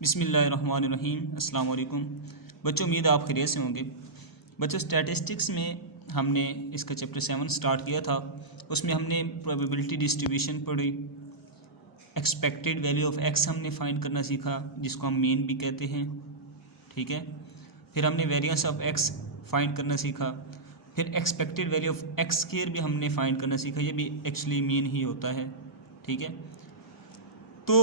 बिस्मिल्लाहिर्रहमानिर्रहीम अस्सलाम वालेकुम बच्चों, उम्मीद है आप खैरियत से होंगे। बच्चों, स्टैटिस्टिक्स में हमने इसका चैप्टर 7 स्टार्ट किया था। उसमें हमने प्रोबेबिलिटी डिस्ट्रीब्यूशन पढ़ी, एक्सपेक्टेड वैल्यू ऑफ एक्स हमने फाइंड करना सीखा, जिसको हम मीन भी कहते हैं। ठीक है, फिर हमने वेरिएंस ऑफ एक्स फाइंड करना सीखा। फिर expected value of x square भी हमने फाइंड करना सीखा, ये भी एक्चुअली मीन ही होता है। ठीक है, तो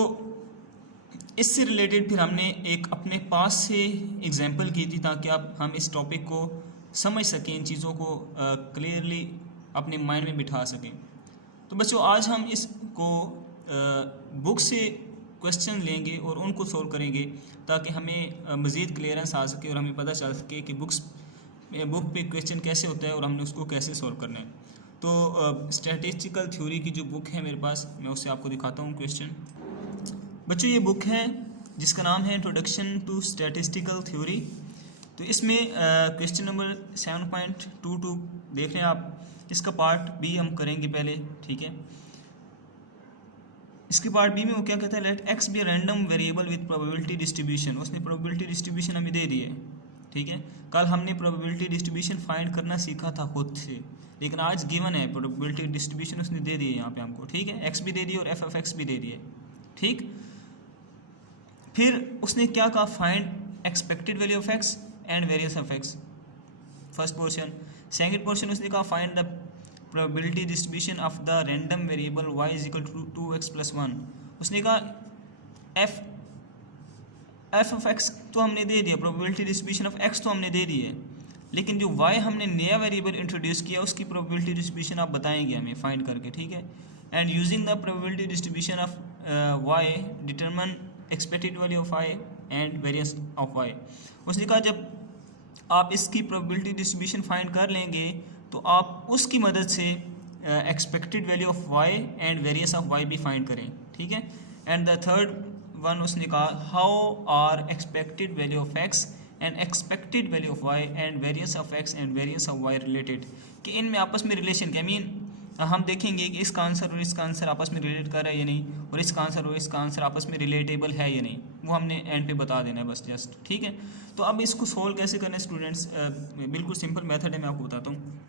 इससे रिलेटेड फिर हमने एक अपने पास से एग्जांपल की थी, ताकि आप हम इस टॉपिक को समझ सकें, इन चीज़ों को क्लियरली अपने माइंड में बिठा सकें। तो बच्चों, आज हम इसको बुक से क्वेश्चन लेंगे और उनको सोल्व करेंगे, ताकि हमें मज़ीद क्लियरेंस आ सके और हमें पता चल सके कि बुक पे क्वेश्चन कैसे होता है और हमने उसको कैसे सोल्व करना है। तो स्टैटिस्टिकल थ्योरी की जो बुक है मेरे पास, मैं उससे आपको दिखाता हूँ क्वेश्चन। बच्चों, ये बुक है जिसका नाम है इंट्रोडक्शन टू स्टैटिस्टिकल थ्योरी। तो इसमें क्वेश्चन नंबर 7.22 देख रहे हैं आप। इसका पार्ट बी हम करेंगे पहले। ठीक है, इसके पार्ट बी में वो क्या कहता है, let X be random variable with probability distribution. उसने प्रोबेबिलिटी डिस्ट्रीब्यूशन हमें दे दी है। ठीक है, कल हमने प्रोबेबिलिटी डिस्ट्रीब्यूशन फाइंड करना सीखा था खुद से, लेकिन आज गिवन है प्रोबेबिलिटी डिस्ट्रीब्यूशन उसने दे दी है यहाँ पे हमको। ठीक है, एक्स भी दे दी और एफ ऑफ एक्स भी दे दी है। ठीक, फिर उसने क्या कहा, find expected value of X and variance of X, first portion. Second portion उसने कहा find the probability distribution of the random variable y is equal to 2x + 1। उसने कहा एफ ऑफ एक्स तो हमने दे दिया, प्रोबेबिलिटी डिस्ट्रीब्यूशन ऑफ एक्स तो हमने दे दी है, लेकिन जो y हमने नया वेरिएबल इंट्रोड्यूस किया उसकी प्रोबेबिलिटी डिस्ट्रीब्यूशन आप बताएंगे हमें फाइंड करके। ठीक है, and using the probability distribution of y determine expected value of y and variance of y। उसने कहा जब आप इसकी प्रोबेबिलिटी डिस्ट्रीब्यूशन फाइंड कर लेंगे तो आप उसकी मदद से expected value of y and variance of y भी फाइंड करें। ठीक है, एंड द थर्ड वन उसने कहा how are expected value of x and expected value of y and variance of x and variance of y related, कि इनमें आपस में रिलेशन क्या, मीन हम देखेंगे कि इसका आंसर और इसका आंसर आपस में रिलेट कर रहा है या नहीं, और इसका आंसर और इसका आंसर आपस में रिलेटेबल है या नहीं, वो हमने एंड पे बता देना है बस जस्ट। ठीक है, तो अब इसको सोल्व कैसे करना है स्टूडेंट्स, बिल्कुल सिंपल मेथड है, मैं आपको बताता हूँ।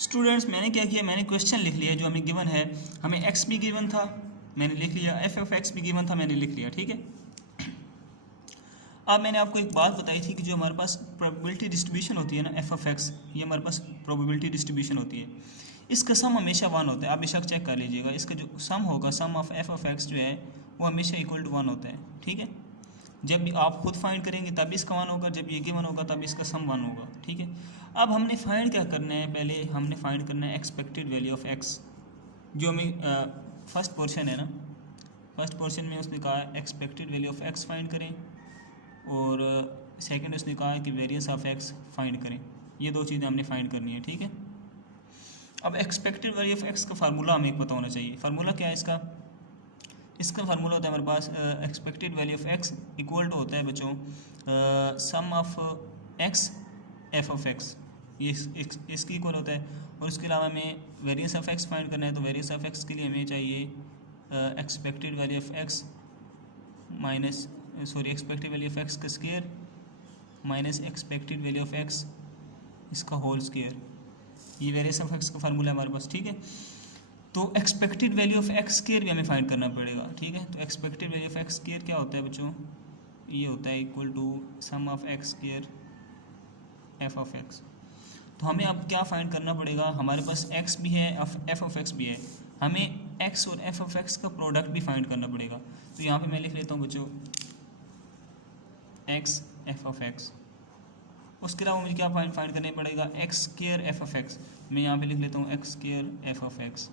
स्टूडेंट्स, मैंने क्या किया, मैंने क्वेश्चन लिख लिया जो हमें गिवन है। हमें एक्स भी गिवन था, मैंने लिख लिया, एफ ऑफ एक्स भी गिवन था, मैंने लिख लिया। ठीक है, अब मैंने आपको एक बात बताई थी कि जो हमारे पास प्रोबेबिलिटी डिस्ट्रीब्यूशन होती है ना, एफ ऑफ एक्स, ये हमारे पास प्रोबेबिलिटी डिस्ट्रीब्यूशन होती है। इसका सम हमेशा 1 होता है, आप बेशक चेक कर लीजिएगा। इसका जो सम होगा, सम ऑफ एफ ऑफ एक्स जो है वो हमेशा इक्वल टू 1 होता है। ठीक है, जब भी आप खुद फाइंड करेंगे तब इसका 1 होगा, जब ये गिवन होगा तब इसका सम 1 होगा। ठीक है, अब हमने फाइंड क्या करना है, पहले हमने फाइंड करना है एक्सपेक्टेड वैल्यू ऑफ एक्स, जो हमें फर्स्ट पोर्शन है ना, फर्स्ट पोर्शन में उसने कहा expected value of x find करें, और सेकंड उसने कहा है कि वेरिएंस ऑफ एक्स फाइंड करें। ये दो चीज़ें हमने फाइंड करनी है। ठीक है, अब एक्सपेक्टेड वैल्यू ऑफ एक्स का फार्मूला हमें एक पता होना चाहिए। फार्मूला क्या है इसका, इसका फार्मूला होता है हमारे पास expected value of x equal to होता है बच्चों sum of x f of x, ये इसकी इक्वल होता है। और उसके अलावा हमें वेरिएंस ऑफ एक्स फाइंड करना है, तो वेरिएंस ऑफ एक्स के लिए हमें चाहिए expected value of x minus expected value of x का square minus expected value of x इसका होल स्क्वायर। ये वेरिएंस ऑफ एक्स का फार्मूला है हमारे पास। ठीक है, तो expected value of x square भी हमें फाइंड करना पड़ेगा। ठीक है, तो expected value of x square क्या होता है बच्चों, ये होता है equal to sum of x square f of x. तो हमें अब क्या फाइंड करना पड़ेगा, हमारे पास एक्स भी है, एफ ऑफ एक्स भी है, हमें एक्स और एफ ऑफ एक्स का प्रोडक्ट भी फाइंड करना पड़ेगा। तो यहाँ पे मैं लिख लेता हूँ बच्चों एक्स एफ ऑफ एक्स। उसके अलावा मुझे क्या फाइंड करना पड़ेगा, x square f of x. मैं यहाँ पे लिख लेता हूँ x square f of x.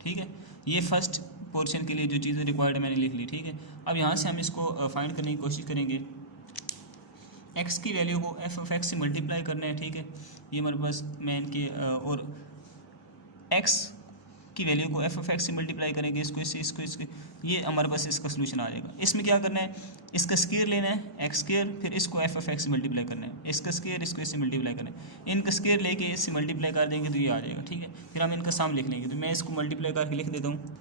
ठीक है, ये फर्स्ट पोर्शन के लिए जो चीज़ें रिक्वायर्ड है मैंने लिख ली। ठीक है, अब यहाँ से हम इसको फाइंड करने की कोशिश करेंगे। एक्स की वैल्यू को एफ ऑफ एक्स से मल्टीप्लाई करना है। ठीक है, ये हमारे पास मेन के और एक्स की वैल्यू को एफ ऑफ एक्स से मल्टीप्लाई करेंगे, इसको इसके, ये हमारे पास इसका सोल्यूशन आ जाएगा। इसमें क्या करना है, इसका स्क्वायर लेना है एक्स स्क्वायर, फिर इसको एफ ऑफ एक्स से मल्टीप्लाई करना है, इसका स्क्वायर इसको इससे मल्टीप्लाई करना है, इनका स्क्वायर लेके इससे मल्टीप्लाई कर देंगे तो ये आ जाएगा। ठीक है, फिर हम इनका सम लिख लेंगे। तो मैं इसको मल्टीप्लाई करके लिख देता हूँ,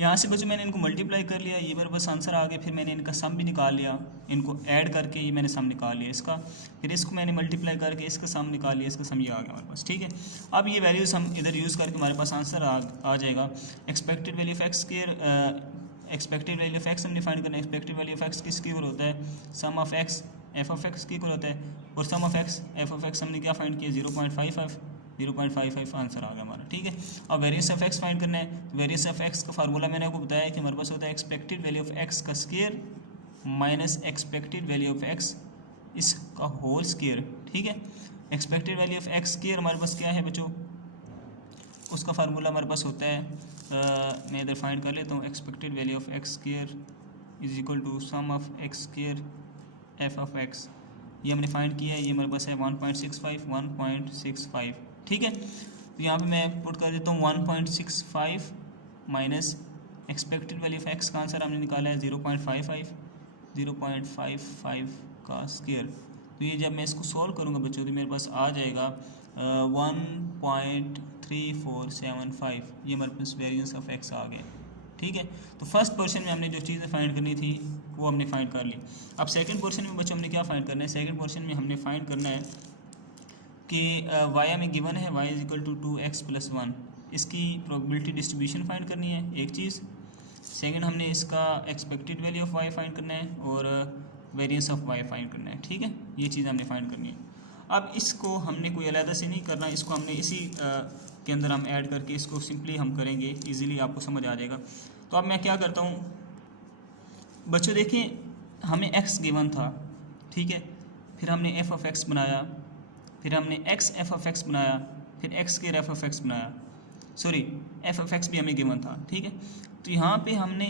यहाँ से बच्चों मैंने इनको मल्टीप्लाई कर लिया, ये मेरे पास आंसर आ गया। फिर मैंने इनका सम भी निकाल लिया, इनको ऐड करके ये मैंने सम निकाल लिया इसका। फिर इसको मैंने मल्टीप्लाई करके इसका सम निकाल लिया, इसका सम ये आ गया हमारे पास, ठीक है। अब ये वैल्यूज़ हम इधर यूज़ करके हमारे पास आंसर आ जाएगा। Expected value of x square, expected value of x हमने फाइंड करना है। एक्सपेक्टेड वैल्यू ऑफ एक्स किसके इक्वल होता है? Sum of x f of x के इक्वल होता है। और sum of x f of x हमने क्या फाइंड किया? 0.55 आंसर आ गया हमारा, ठीक है। अब वेरिएंस ऑफ एक्स फाइंड करना है। वेरिएंस ऑफ एक्स का फार्मूला मैंने आपको बताया कि हमारे पास होता है एक्सपेक्टेड वैल्यू ऑफ एक्स का square minus expected value of x इसका होल स्क्वायर, ठीक है। Expected value of x square हमारे पास क्या है बच्चों? उसका फार्मूला हमारे पास होता है, मैं इधर फाइंड कर लेता हूँ। Expected value of x square is equal to sum of x square f of x, ये हमने फाइंड किया है। ये हमारे पास है 1.65, ठीक है। तो यहाँ पे मैं पुट कर देता हूँ 1.65 minus expected value of x का आंसर हमने निकाला है 0.55 का स्क्वायर। तो ये जब मैं इसको सॉल्व करूँगा बच्चों तो मेरे पास आ जाएगा 1.3475, ये हमारे पास वेरिएंस ऑफ एक्स आ गया, ठीक है। तो फर्स्ट पोर्शन में हमने जो चीज़ें फाइंड करनी थी वो हमने फाइंड कर ली। अब सेकंड पोर्शन में बच्चों हमने क्या फाइंड करना है? सेकंड पोर्शन में हमने फाइंड करना है कि y हमें गिवन है y is equal to 2x + 1, इसकी प्रोबेबिलिटी डिस्ट्रीब्यूशन फाइंड करनी है एक चीज़। सेकंड हमने इसका expected value of y find करना है और वेरिएंस ऑफ y फाइंड करना है, ठीक है। ये चीज़ हमने फाइंड करनी है। अब इसको हमने कोई अलग से नहीं करना, इसको हमने इसी के अंदर हम ऐड करके इसको सिंपली हम करेंगे, इजीली आपको समझ आ जाएगा। तो अब मैं क्या करता हूँ बच्चों, देखिए हमें x गिवन था, ठीक है। फिर हमने f ऑफ x बनाया, फिर हमने x f ऑफ x बनाया, फिर x square f of x बनाया, सॉरी f ऑफ x भी हमें गिवन था, ठीक है। तो यहाँ पे हमने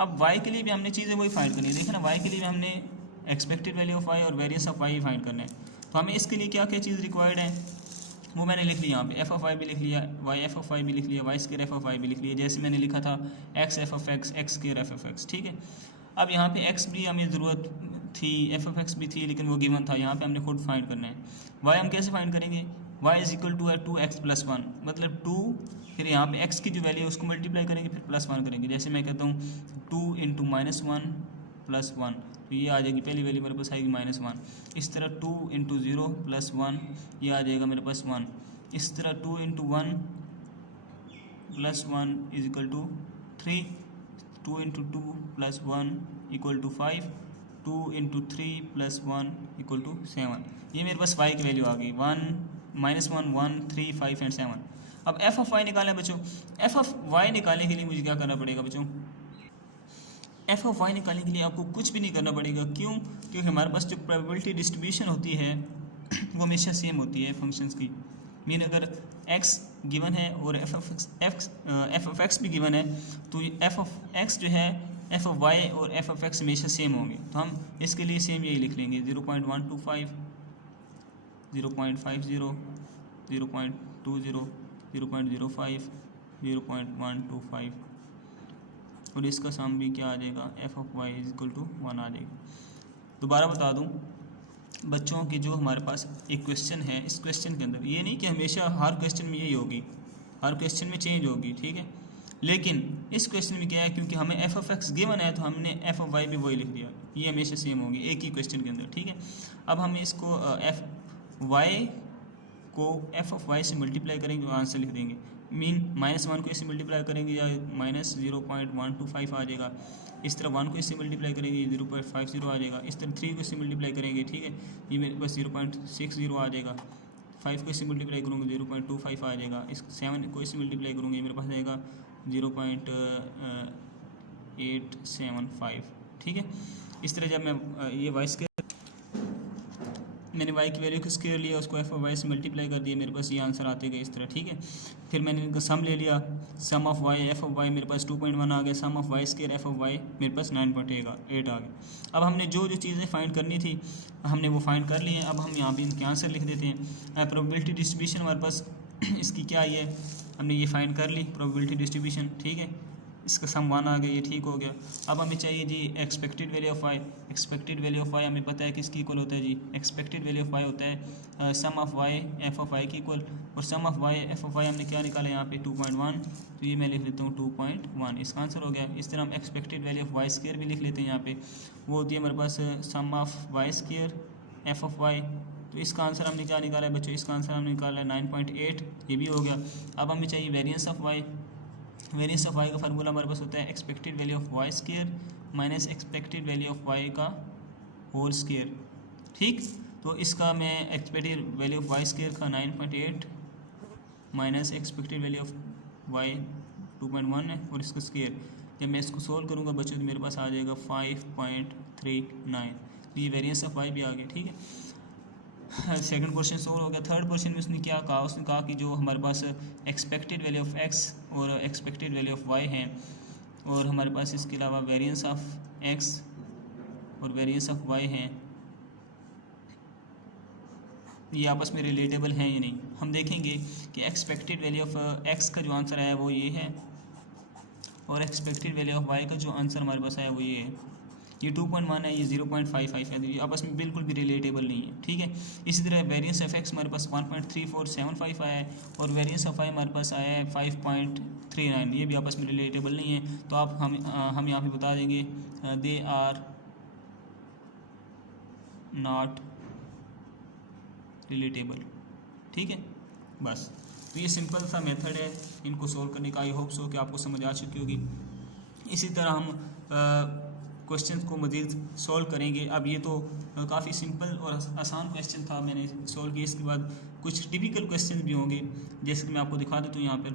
अब y के लिए भी हमने चीज़ें वही फाइंड करनी है। देखिए ना, y के लिए भी हमने एक्सपेक्टेड वैल्यू ऑफ y और वेरिएंस ऑफ y फाइंड करना है। तो हमें इसके लिए क्या क्या चीज़ रिक्वायर्ड है वो मैंने लिख लिया यहाँ पे। f ऑफ y भी लिख लिया, y f ऑफ y भी लिख लिया, y square f of y भी लिख लिया, जैसे मैंने लिखा था x f of x, x square f of x, ठीक है। अब यहाँ पे x भी हमें ज़रूरत थी, f ऑफ x भी थी, लेकिन वो गिवन था। यहाँ पे हमने खुद फाइंड करना है। y हम कैसे फाइंड करेंगे? y इज इक्वल टू है 2x + 1, मतलब 2, फिर यहाँ पे x की जो वैल्यू है उसको मल्टीप्लाई करेंगे, फिर +1 करेंगे। जैसे मैं कहता हूँ 2 × -1 + 1, तो ये आ जाएगी पहली वैल्यू मेरे पास आएगी -1। इस तरह 2 × 0 + 1, ये आ जाएगा मेरे पास 1। इस तरह 2 × 1 + 1 is equal to 3, 2 × 2 + 1 equal to 5, 2 × 3 + 1 equal to 7। ये मेरे पास y की वैल्यू आ गई 1, -1, 1, 3, 5 एंड 7। अब f ऑफ y निकालना है बच्चों। f ऑफ y निकालने के लिए मुझे क्या करना पड़ेगा बच्चों? f ऑफ y निकालने के लिए आपको कुछ भी नहीं करना पड़ेगा। क्यों? क्योंकि हमारे पास जो प्रोबेबिलिटी डिस्ट्रीब्यूशन होती है वो हमेशा सेम होती है फंक्शंस की। मीन अगर x गिवन है और f ऑफ x भी गिवन है तो f ऑफ x जो है f ऑफ y और f ऑफ x हमेशा सेम होंगे। तो हम इसके लिए सेम यही लिख लेंगे 0.125, 0.50, 0.20, 0.05, 0.125 और इसका सम भी क्या आ जाएगा? f of y is equal to 1 आ जाएगा। दोबारा बता दूं बच्चों कि जो हमारे पास एक क्वेश्चन है, इस क्वेश्चन के अंदर ये नहीं कि हमेशा हर क्वेश्चन में यही होगी, हर क्वेश्चन में चेंज होगी, ठीक है। लेकिन इस क्वेश्चन में क्या है, क्योंकि हमें f ऑफ x गिवन है तो हमने f ऑफ y भी वही लिख दिया, ये हमेशा सेम होगी एक ही क्वेश्चन के अंदर, ठीक है। अब हम इसको f ऑफ y से मल्टीप्लाई करेंगे तो आंसर लिख देंगे। मीन -1 को इससे मल्टीप्लाई करेंगे या -0.125 आ जाएगा। इस तरह 1 को इससे मल्टीप्लाई करेंगे 0.50 आ जाएगा। इस तरह 3 को इससे मल्टीप्लाई करेंगे, ठीक है, ये मेरे पास 0.60 आ जाएगा। 5 को इससे मल्टीप्लाई करूँगा 0.25 आ जाएगा। इस 7 को इससे मल्टीप्लाई करूँगी मेरे पास आएगा 0.875, ठीक है। इस तरह जब मैं ये मैंने y की वैल्यू को स्क्वायर लिया, उसको f ऑफ y से मल्टीप्लाई कर दिया, मेरे पास ये आंसर आते गए इस तरह, ठीक है। फिर मैंने इनका सम ले लिया, sum of y f of y मेरे पास 2.1 आ गया, sum of y square f of y मेरे पास 9.8 आ गया। अब हमने जो जो चीज़ें फाइंड करनी थी हमने वो फाइंड कर ली हैं। अब हम यहाँ पे इनके आंसर लिख देते हैं। प्रोबेबिलिटी डिस्ट्रीब्यूशन हमारे पास इसकी क्या है, हमने ये फाइंड कर ली प्रोबेबिलिटी डिस्ट्रीब्यूशन, ठीक है। इसका सम 1 आ गया, ये ठीक हो गया। अब हमें चाहिए जी expected value of y. Expected value of y हमें पता है किसकी इक्वल होता है जी, एक्सपेक्टेड वैल्यू ऑफ वाई होता है sum of y f of y की इक्वल, और sum of y f of y हमने क्या निकाला यहाँ पे 2.1, तो ये मैं लिख लेता हूँ 2.1, इसका आंसर हो गया। इस तरह हम expected value of y square भी लिख लेते हैं यहाँ पे, वो होती है हमारे पास sum of y square f of y. तो इसका आंसर हमने क्या निकाला है बच्चों, इसका आंसर हमने निकाला है 9.8, ये भी हो गया। अब हमें चाहिए variance of y. Variance of y का फार्मूला हमारे पास होता है expected value of y square minus expected value of y का होल स्क्वायर, ठीक। तो इसका मैं expected value of y square का 9.8 minus expected value of y 2.1 है, और इसका स्क्वायर जब मैं इसको सोल्व करूँगा बच्चों तो मेरे पास आ जाएगा 5.39। तो ये वेरिएंस ऑफ वाई भी आ गया, ठीक है। सेकंड क्वेश्चन सोल्व हो गया। थर्ड क्वेश्चन में उसने क्या कहा, उसने कहा कि जो हमारे पास एक्सपेक्टेड वैल्यू ऑफ एक्स और एक्सपेक्टेड वैल्यू ऑफ वाई हैं, और हमारे पास इसके अलावा वेरिएंस ऑफ एक्स और वेरिएंस ऑफ वाई हैं, ये आपस में रिलेटेबल हैं या नहीं। हम देखेंगे कि एक्सपेक्टेड वैल्यू ऑफ एक्स का जो आंसर आया वो ये है, और एक्सपेक्टेड वैल्यू ऑफ वाई का जो आंसर हमारे पास आया वो ये है। ये 2.1 है, ये 0.55 है, तो ये आपस में बिल्कुल भी रिलेटेबल नहीं है, ठीक है। इसी तरह वेरिएंस ऑफ एक्स हमारे पास 1.3475 आया है, और वेरिएंस ऑफ वाई हमारे पास आया है 5.39, ये भी आपस में रिलेटेबल नहीं है। तो आप हम यहाँ पे बता देंगे दे आर नॉट रिलेटेबल, ठीक है। बस तो ये सिंपल सा मेथड है इनको सोल्व करने का। आई होप सो कि आपको समझ आ चुकी होगी। इसी तरह हम क्वेश्चन को मज़ीद सॉल्व करेंगे। अब ये तो काफ़ी सिंपल और आसान क्वेश्चन था, मैंने सॉल्व किया। इसके बाद कुछ डिफ़िकल्ट क्वेश्चन भी होंगे, जैसे कि मैं आपको दिखा देता हूँ यहाँ पर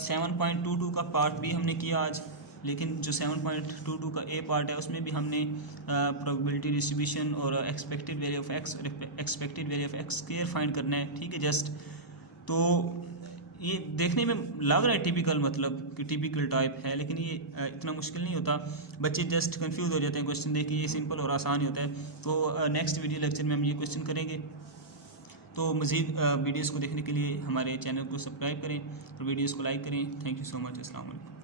7.22 का पार्ट भी हमने किया आज, लेकिन जो 7.22 का ए पार्ट है उसमें भी हमने प्रोबेबिलिटी डिस्ट्रीब्यूशन और एक्सपेक्टेड वैल्यू ऑफ एक्स और expected value of x square find करना है, ठीक है। जस्ट तो ये देखने में लग रहा है टिपिकल, मतलब कि टिपिकल टाइप है, लेकिन ये इतना मुश्किल नहीं होता। बच्चे जस्ट कंफ्यूज हो जाते हैं क्वेश्चन देख के, ये सिंपल और आसान ही होता है। तो नेक्स्ट वीडियो लेक्चर में हम ये क्वेश्चन करेंगे। तो मज़ीद वीडियोस को देखने के लिए हमारे चैनल को सब्सक्राइब करें और वीडियोस को लाइक करें। Thank you so much. अस्सलाम वालेकुम।